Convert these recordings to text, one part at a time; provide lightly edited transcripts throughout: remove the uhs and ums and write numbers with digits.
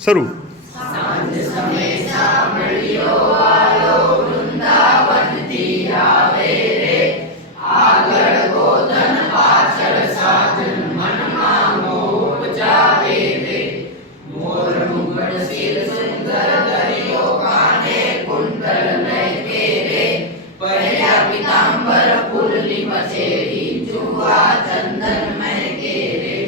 શરૂ. સાંજ સમય સાંભળ્યો વાલો વૃંદાવનથી આવે રે, આગળ ગોધન પાછળ સાધન મનમાં મોહ ઉપજાવે રે. મોર મુગટ શિર સુંદર દરિયો કાને કુંડલ નય પહેરે, પહેર્યા પીતાંબર ફૂલની પછેડી જુવા ચંદન મહેકે રે.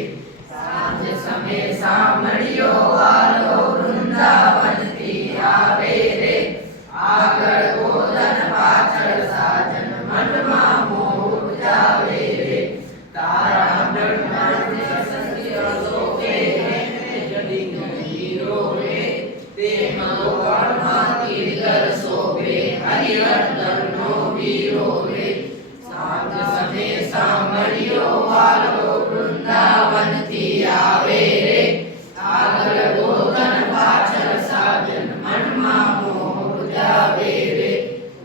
સાંજ સમય સાંભળ્યો વાલો વૃંદાવનથી આવે રે, આગળ ગોધન પાછળ સાજન મનમાં મોહ ઉપજાવે રે. તારા બ્રહ્માથી સત્ય શોભે જડીનો હીરો રે, તેમાં ગોવાળમાં કીર્તર શોભે હરિહરનો વીરો રે. સાંજ સમય સાંભળ્યો વાલો વૃંદાવનથી આવે રે, આગળ ગોધન પાછળ સાજન મનમાં મોહ ઉપજાવે રે.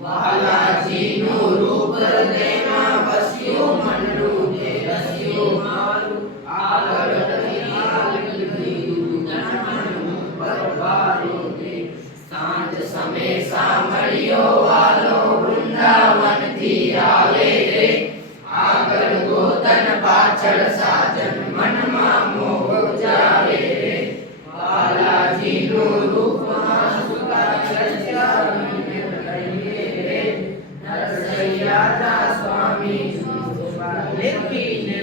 વાલાજીનું રૂપ હૃદયમાં વસ્યું, મનનું તે રસ્યું મારું, આગળ સાંજ સમય સાંભળ્યો વાલો વૃંદાવનથી આવે રે, આગળ ગોધન પાછળ સાજન મનમાં મોહ ઉપજાવે રે. બાલાજીનું રૂપમાં સુતા રચ્યા રે, નરસૈયાના સ્વામી લેપીને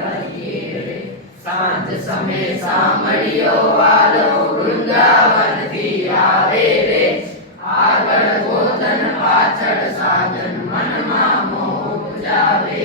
હરિયે રે. સાંજ સમય સાંભળ્યો વાલો વૃંદાવનથી આવે રે, આગળ ગોધન પાછળ સાજન મનમાં મોહ ઉપજાવે